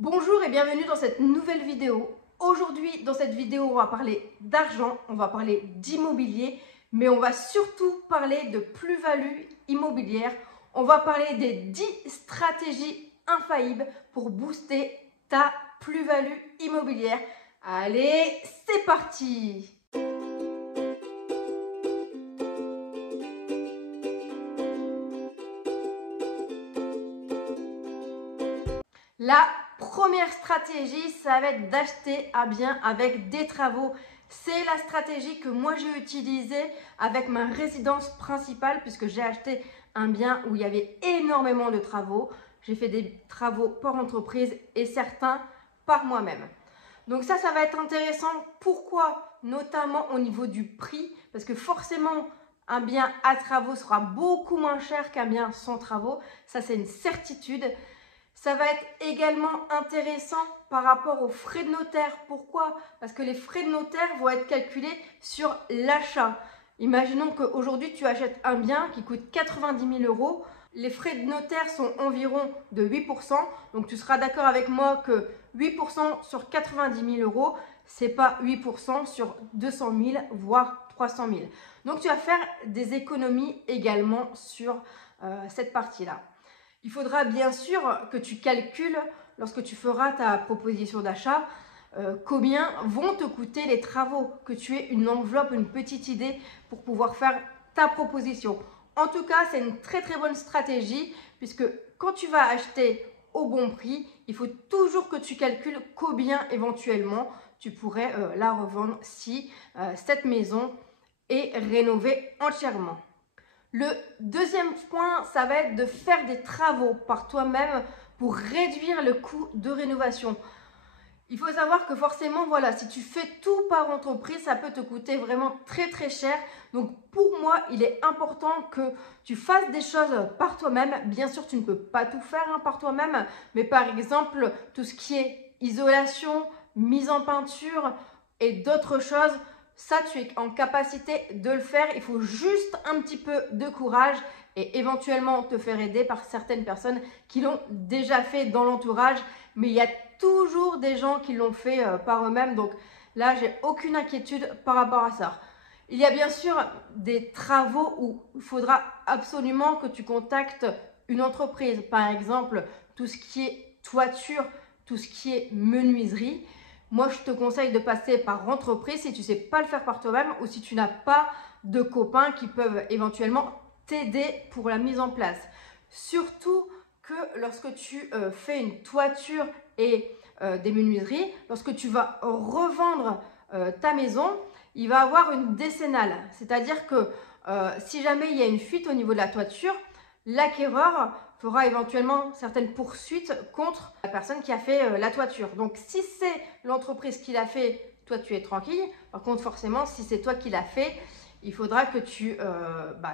Bonjour et bienvenue dans cette nouvelle vidéo. Aujourd'hui, dans cette vidéo, on va parler d'argent, on va parler d'immobilier, mais on va surtout parler de plus-value immobilière. On va parler des 10 stratégies infaillibles pour booster ta plus-value immobilière. Allez, c'est parti! La première stratégie, ça va être d'acheter un bien avec des travaux. C'est la stratégie que moi j'ai utilisée avec ma résidence principale puisque j'ai acheté un bien où il y avait énormément de travaux. J'ai fait des travaux par entreprise et certains par moi-même. Donc ça va être intéressant. Pourquoi? Notamment au niveau du prix, parce que forcément un bien à travaux sera beaucoup moins cher qu'un bien sans travaux. Ça, c'est une certitude. Ça va être également intéressant par rapport aux frais de notaire. Pourquoi? Parce que les frais de notaire vont être calculés sur l'achat. Imaginons qu'aujourd'hui, tu achètes un bien qui coûte 90 000 €. Les frais de notaire sont environ de 8%. Donc, tu seras d'accord avec moi que 8% sur 90 000 €, ce n'est pas 8% sur 200 000, voire 300 000. Donc, tu vas faire des économies également sur cette partie-là. Il faudra bien sûr que tu calcules, lorsque tu feras ta proposition d'achat, combien vont te coûter les travaux, que tu aies une enveloppe, une petite idée pour pouvoir faire ta proposition. En tout cas, c'est une très bonne stratégie puisque quand tu vas acheter au bon prix, il faut toujours que tu calcules combien éventuellement tu pourrais la revendre si cette maison est rénovée entièrement. Le deuxième point, ça va être de faire des travaux par toi-même pour réduire le coût de rénovation. Il faut savoir que forcément, voilà, si tu fais tout par entreprise, ça peut te coûter vraiment très cher. Donc pour moi, il est important que tu fasses des choses par toi-même. Bien sûr, tu ne peux pas tout faire par toi-même, mais par exemple, tout ce qui est isolation, mise en peinture et d'autres choses, ça, tu es en capacité de le faire. Il faut juste un petit peu de courage et éventuellement te faire aider par certaines personnes qui l'ont déjà fait dans l'entourage. Mais il y a toujours des gens qui l'ont fait par eux-mêmes. Donc là, j'ai aucune inquiétude par rapport à ça. Il y a bien sûr des travaux où il faudra absolument que tu contactes une entreprise. Par exemple, tout ce qui est toiture, tout ce qui est menuiserie. Moi, je te conseille de passer par entreprise si tu ne sais pas le faire par toi-même ou si tu n'as pas de copains qui peuvent éventuellement t'aider pour la mise en place. Surtout que lorsque tu fais une toiture et des menuiseries, lorsque tu vas revendre ta maison, il va avoir une décennale. C'est-à-dire que si jamais il y a une fuite au niveau de la toiture, l'acquéreur fera éventuellement certaines poursuites contre la personne qui a fait la toiture. Donc, si c'est l'entreprise qui l'a fait, toi, tu es tranquille. Par contre, forcément, si c'est toi qui l'as fait, il faudra que tu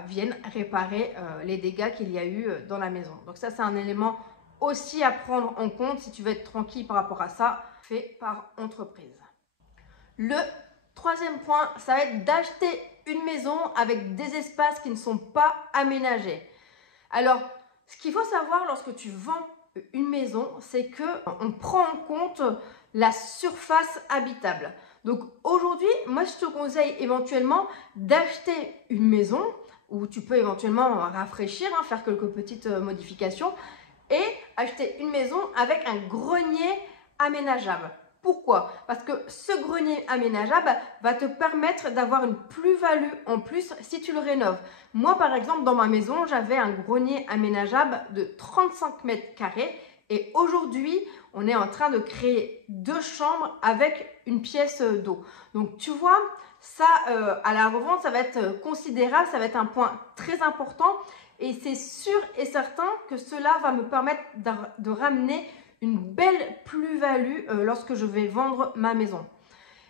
viennes réparer les dégâts qu'il y a eu dans la maison. Donc ça, c'est un élément aussi à prendre en compte si tu veux être tranquille par rapport à ça, fait par entreprise. Le troisième point, ça va être d'acheter une maison avec des espaces qui ne sont pas aménagés. Alors, ce qu'il faut savoir lorsque tu vends une maison, c'est qu'on prend en compte la surface habitable. Donc aujourd'hui, moi je te conseille éventuellement d'acheter une maison où tu peux éventuellement rafraîchir, faire quelques petites modifications et acheter une maison avec un grenier aménageable. Pourquoi? Parce que ce grenier aménageable va te permettre d'avoir une plus-value en plus si tu le rénoves. Moi, par exemple, dans ma maison, j'avais un grenier aménageable de 35 mètres carrés et aujourd'hui, on est en train de créer 2 chambres avec une pièce d'eau. Donc, tu vois, ça, à la revente, ça va être considérable, ça va être un point très important et c'est sûr et certain que cela va me permettre de ramener une belle plus-value lorsque je vais vendre ma maison.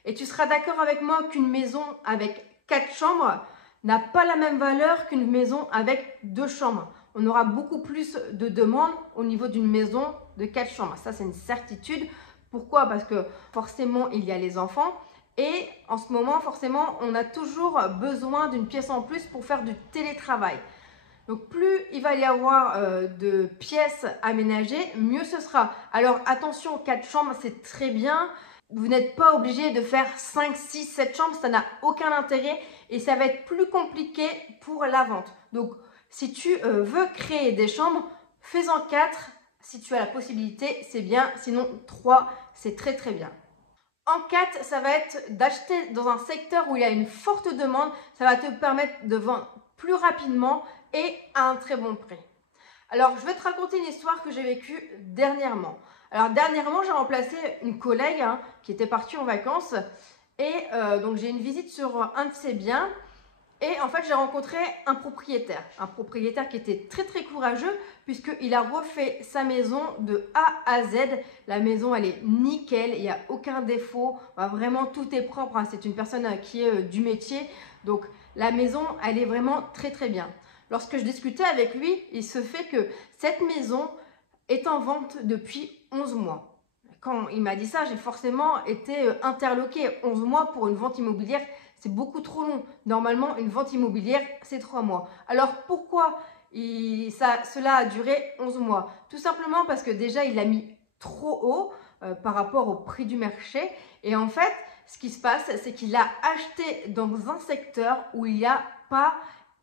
Et tu seras d'accord avec moi qu'une maison avec 4 chambres n'a pas la même valeur qu'une maison avec 2 chambres. On aura beaucoup plus de demandes au niveau d'une maison de 4 chambres. Ça, c'est une certitude. Pourquoi? Parce que forcément, il y a les enfants. Et en ce moment, forcément, on a toujours besoin d'une pièce en plus pour faire du télétravail. Donc plus il va y avoir de pièces aménagées, mieux ce sera. Alors attention, 4 chambres, c'est très bien. Vous n'êtes pas obligé de faire 5, 6, 7 chambres, ça n'a aucun intérêt et ça va être plus compliqué pour la vente. Donc si tu veux créer des chambres, fais-en 4. Si tu as la possibilité, c'est bien. Sinon 3, c'est très très bien. En 4, ça va être d'acheter dans un secteur où il y a une forte demande. Ça va te permettre de vendre plus rapidement et à un très bon prix. Alors, je vais te raconter une histoire que j'ai vécue dernièrement. Alors, dernièrement, j'ai remplacé une collègue qui était partie en vacances. Et donc, j'ai une visite sur un de ses biens. Et en fait, j'ai rencontré un propriétaire qui était très très courageux puisqu'il a refait sa maison de A à Z. La maison, elle est nickel, il n'y a aucun défaut, vraiment tout est propre. C'est une personne qui est du métier, donc la maison, elle est vraiment très très bien. Lorsque je discutais avec lui, il se fait que cette maison est en vente depuis 11 mois. Quand il m'a dit ça, j'ai forcément été interloquée. 11 mois pour une vente immobilière, c'est beaucoup trop long. Normalement, une vente immobilière, c'est 3 mois. Alors, pourquoi cela a duré 11 mois? Tout simplement parce que déjà, il l'a mis trop haut par rapport au prix du marché. Et en fait, ce qui se passe, c'est qu'il a acheté dans un secteur où il n'y a pas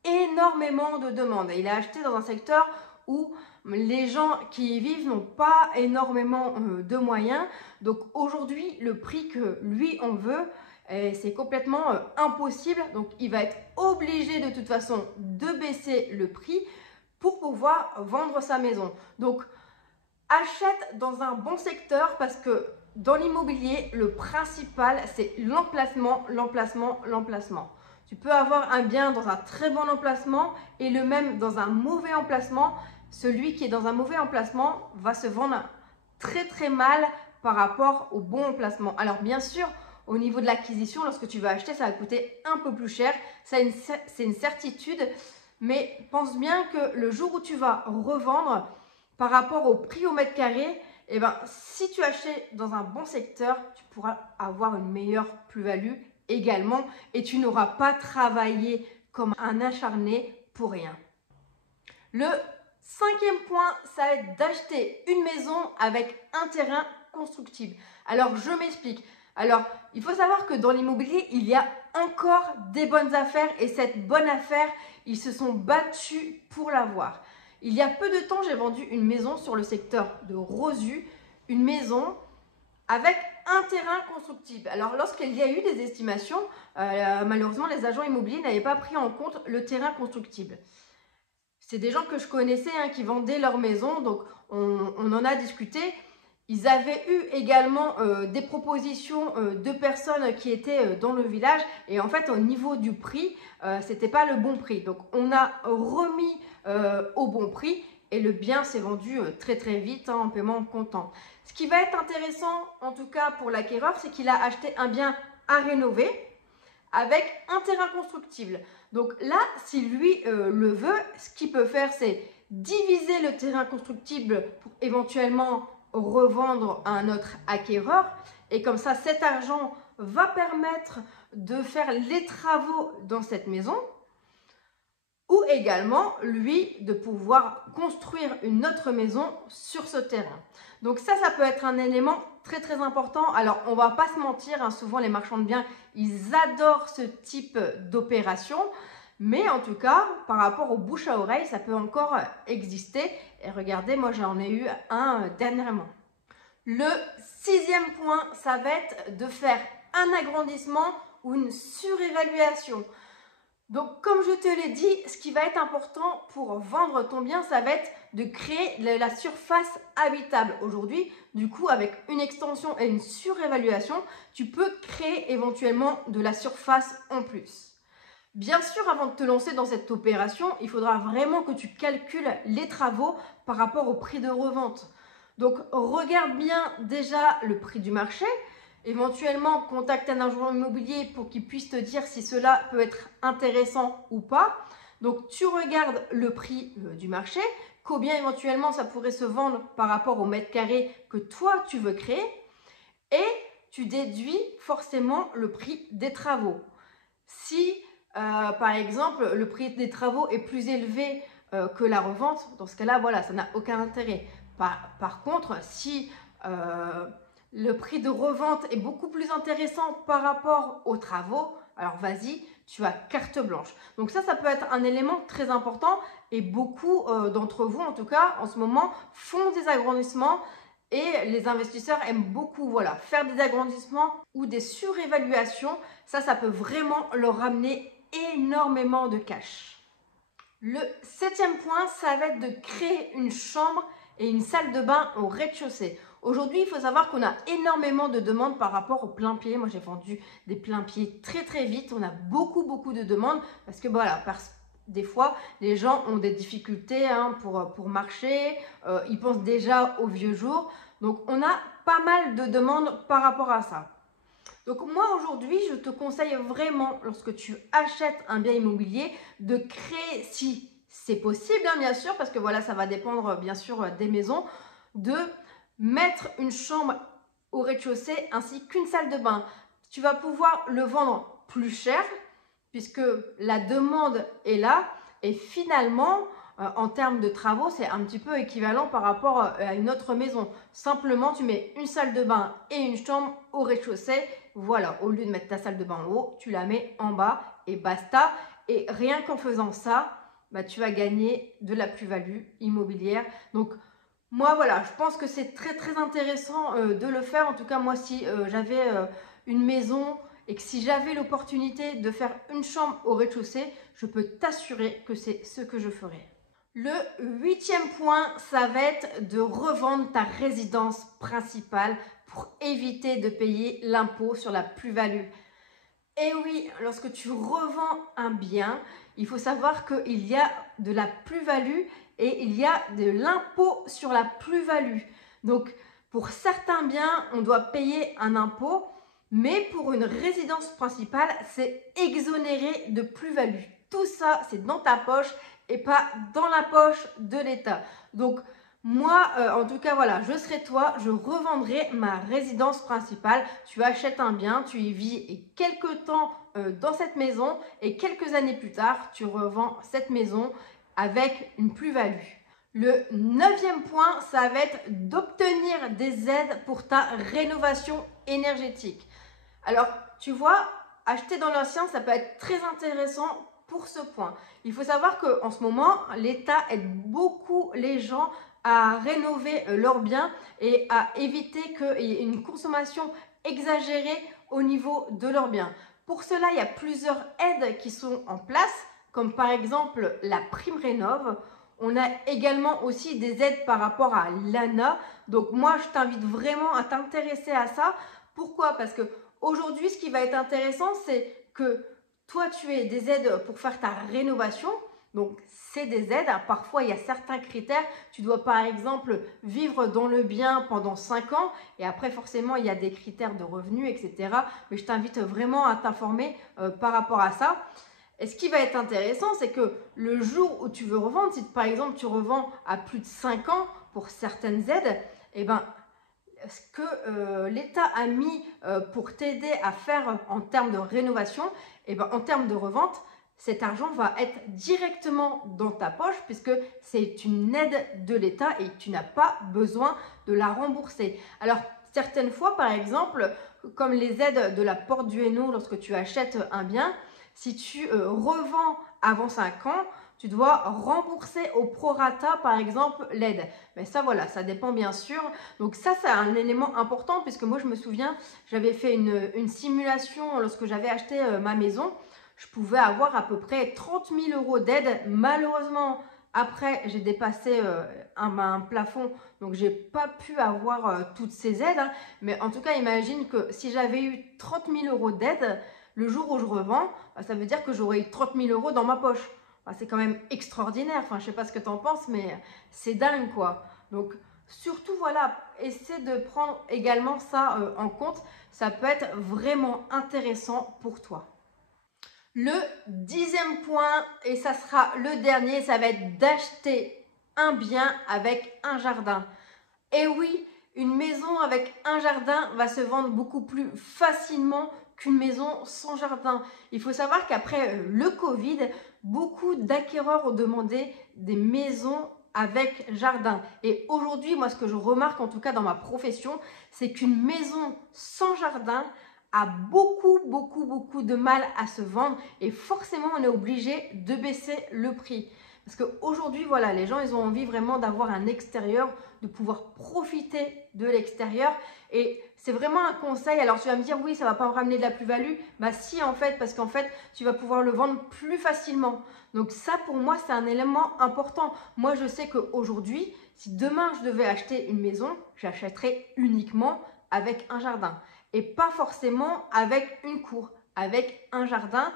énormément de demandes. Il a acheté dans un secteur où les gens qui y vivent n'ont pas énormément de moyens. Donc aujourd'hui, le prix que lui en veut, c'est complètement impossible. Donc il va être obligé de toute façon de baisser le prix pour pouvoir vendre sa maison. Donc achète dans un bon secteur parce que dans l'immobilier, le principal, c'est l'emplacement, l'emplacement, l'emplacement. Tu peux avoir un bien dans un très bon emplacement et le même dans un mauvais emplacement. Celui qui est dans un mauvais emplacement va se vendre très très mal par rapport au bon emplacement. Alors bien sûr, au niveau de l'acquisition, lorsque tu vas acheter, ça va coûter un peu plus cher. C'est une certitude, mais pense bien que le jour où tu vas revendre, par rapport au prix au mètre carré, eh ben, si tu achètes dans un bon secteur, tu pourras avoir une meilleure plus-value également et tu n'auras pas travaillé comme un acharné pour rien. Le 5e point, ça va être d'acheter une maison avec un terrain constructible. Alors, je m'explique. Alors, il faut savoir que dans l'immobilier, il y a encore des bonnes affaires et cette bonne affaire, ils se sont battus pour l'avoir. Il y a peu de temps, j'ai vendu une maison sur le secteur de Rosu, une maison avec un terrain constructible. Alors, lorsqu'il y a eu des estimations, malheureusement, les agents immobiliers n'avaient pas pris en compte le terrain constructible. C'est des gens que je connaissais qui vendaient leur maison, donc on en a discuté. Ils avaient eu également des propositions de personnes qui étaient dans le village et en fait au niveau du prix, c'était pas le bon prix. Donc on a remis au bon prix et le bien s'est vendu très très vite en paiement comptant. Ce qui va être intéressant en tout cas pour l'acquéreur, c'est qu'il a acheté un bien à rénover avec un terrain constructible. Donc là, si lui le veut, ce qu'il peut faire, c'est diviser le terrain constructible pour éventuellement revendre à un autre acquéreur. Et comme ça, cet argent va permettre de faire les travaux dans cette maison ou également, lui, de pouvoir construire une autre maison sur ce terrain. Donc ça peut être un élément très très important. Alors, on va pas se mentir, souvent les marchands de biens, ils adorent ce type d'opération. Mais en tout cas, par rapport au bouche à oreille, ça peut encore exister. Et regardez, moi j'en ai eu un dernièrement. Le 6e point, ça va être de faire un agrandissement ou une surévaluation. Donc, comme je te l'ai dit, ce qui va être important pour vendre ton bien, ça va être de créer la surface habitable. Aujourd'hui, du coup, avec une extension et une surévaluation, tu peux créer éventuellement de la surface en plus. Bien sûr, avant de te lancer dans cette opération, il faudra vraiment que tu calcules les travaux par rapport au prix de revente. Donc, regarde bien déjà le prix du marché. Éventuellement, contacte un agent immobilier pour qu'il puisse te dire si cela peut être intéressant ou pas. Donc, tu regardes le prix du marché, combien éventuellement ça pourrait se vendre par rapport au mètre carré que toi, tu veux créer. Et tu déduis forcément le prix des travaux. Si, par exemple, le prix des travaux est plus élevé que la revente. Dans ce cas-là, voilà, ça n'a aucun intérêt. Par contre, si le prix de revente est beaucoup plus intéressant par rapport aux travaux, alors vas-y, tu as carte blanche. Donc ça peut être un élément très important et beaucoup d'entre vous, en tout cas, en ce moment, font des agrandissements et les investisseurs aiment beaucoup, voilà, faire des agrandissements ou des surévaluations. Ça peut vraiment leur ramener énormément de cash. Le 7e point, ça va être de créer une chambre et une salle de bain au rez-de-chaussée. Aujourd'hui, il faut savoir qu'on a énormément de demandes par rapport aux plein pieds. Moi, j'ai vendu des plein pieds très vite. On a beaucoup de demandes parce que voilà, des fois, les gens ont des difficultés pour marcher. Ils pensent déjà aux vieux jours. Donc, on a pas mal de demandes par rapport à ça. Donc moi aujourd'hui, je te conseille vraiment, lorsque tu achètes un bien immobilier, de créer, si c'est possible, bien sûr, parce que voilà, ça va dépendre bien sûr des maisons, de mettre une chambre au rez-de-chaussée ainsi qu'une salle de bain. Tu vas pouvoir le vendre plus cher puisque la demande est là et finalement, en termes de travaux, c'est un petit peu équivalent par rapport à une autre maison. Simplement, tu mets une salle de bain et une chambre au rez-de-chaussée. Voilà, au lieu de mettre ta salle de bain en haut, tu la mets en bas et basta. Et rien qu'en faisant ça, tu vas gagner de la plus-value immobilière. Donc, moi, voilà, je pense que c'est très intéressant de le faire. En tout cas, moi, si j'avais une maison et que si j'avais l'opportunité de faire une chambre au rez-de-chaussée, je peux t'assurer que c'est ce que je ferais. Le 8e point, ça va être de revendre ta résidence principale pour éviter de payer l'impôt sur la plus-value. Et oui, lorsque tu revends un bien, il faut savoir qu'il y a de la plus-value et il y a de l'impôt sur la plus-value. Donc, pour certains biens, on doit payer un impôt, mais pour une résidence principale, c'est exonéré de plus-value. Tout ça, c'est dans ta poche et pas dans la poche de l'État. Donc, moi, en tout cas, voilà, je serai toi, je revendrai ma résidence principale. Tu achètes un bien, tu y vis et quelques temps dans cette maison et quelques années plus tard, tu revends cette maison avec une plus-value. Le 9e point, ça va être d'obtenir des aides pour ta rénovation énergétique. Alors, tu vois, acheter dans l'ancien, ça peut être très intéressant pour ce point. Il faut savoir qu'en ce moment, l'État aide beaucoup les gens à rénover leurs biens et à éviter qu'il y ait une consommation exagérée au niveau de leurs biens. Pour cela, il y a plusieurs aides qui sont en place, comme par exemple la prime rénov'. On a également aussi des aides par rapport à l'ANA. Donc moi, je t'invite vraiment à t'intéresser à ça. Pourquoi? Parce que aujourd'hui, ce qui va être intéressant, c'est que toi, tu aies des aides pour faire ta rénovation. Donc, c'est des aides. Parfois, il y a certains critères. Tu dois, par exemple, vivre dans le bien pendant 5 ans. Et après, forcément, il y a des critères de revenus, etc. Mais je t'invite vraiment à t'informer par rapport à ça. Et ce qui va être intéressant, c'est que le jour où tu veux revendre, si par exemple, tu revends à plus de 5 ans pour certaines aides, eh ben, ce que l'État a mis pour t'aider à faire en termes de rénovation, et ben, en termes de revente, cet argent va être directement dans ta poche puisque c'est une aide de l'État et tu n'as pas besoin de la rembourser. Alors, certaines fois, par exemple, comme les aides de la Porte du Hainaut lorsque tu achètes un bien, si tu revends avant 5 ans, tu dois rembourser au prorata, par exemple, l'aide. Mais ça, voilà, ça dépend bien sûr. Donc ça, c'est un élément important puisque moi, je me souviens, j'avais fait une simulation lorsque j'avais acheté ma maison. Je pouvais avoir à peu près 30 000 € d'aide. Malheureusement, après, j'ai dépassé un plafond, donc j'ai pas pu avoir toutes ces aides. Mais en tout cas, imagine que si j'avais eu 30 000 € d'aide, le jour où je revends, ça veut dire que j'aurais eu 30 000 € dans ma poche. C'est quand même extraordinaire. Enfin, je sais pas ce que tu en penses, mais c'est dingue, quoi. Donc, surtout, voilà, essaie de prendre également ça en compte. Ça peut être vraiment intéressant pour toi. Le 10e point, et ça sera le dernier, ça va être d'acheter un bien avec un jardin. Et oui, une maison avec un jardin va se vendre beaucoup plus facilement qu'une maison sans jardin. Il faut savoir qu'après le Covid, beaucoup d'acquéreurs ont demandé des maisons avec jardin. Et aujourd'hui, moi, ce que je remarque, en tout cas dans ma profession, c'est qu'une maison sans jardin a beaucoup de mal à se vendre et forcément, on est obligé de baisser le prix. Parce qu'aujourd'hui, voilà, les gens, ils ont envie vraiment d'avoir un extérieur, de pouvoir profiter de l'extérieur. Et c'est vraiment un conseil. Alors, tu vas me dire, oui, ça ne va pas me ramener de la plus-value. Bah si, en fait, parce qu'en fait, tu vas pouvoir le vendre plus facilement. Donc ça, pour moi, c'est un élément important. Moi, je sais qu'aujourd'hui, si demain, je devais acheter une maison, j'achèterais uniquement avec un jardin. Et pas forcément avec une cour, avec un jardin.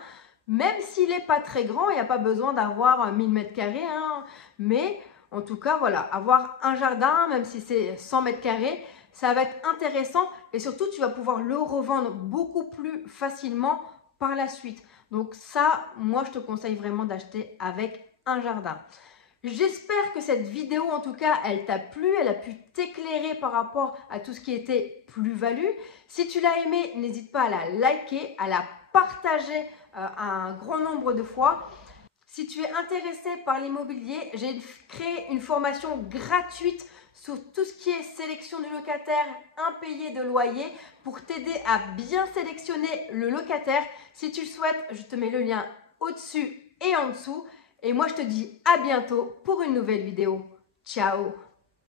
Même s'il n'est pas très grand, il n'y a pas besoin d'avoir 1000 mètres carrés. Mais en tout cas, voilà, avoir un jardin, même si c'est 100 mètres carrés, ça va être intéressant. Et surtout, tu vas pouvoir le revendre beaucoup plus facilement par la suite. Donc ça, moi, je te conseille vraiment d'acheter avec un jardin. J'espère que cette vidéo, en tout cas, elle t'a plu, elle a pu t'éclairer par rapport à tout ce qui était plus-value. Si tu l'as aimé, n'hésite pas à la liker, à la partager un grand nombre de fois. Si tu es intéressé par l'immobilier, j'ai créé une formation gratuite sur tout ce qui est sélection du locataire, impayé de loyer, pour t'aider à bien sélectionner le locataire. Si tu le souhaites, je te mets le lien au-dessus et en dessous. Et moi, je te dis à bientôt pour une nouvelle vidéo. Ciao!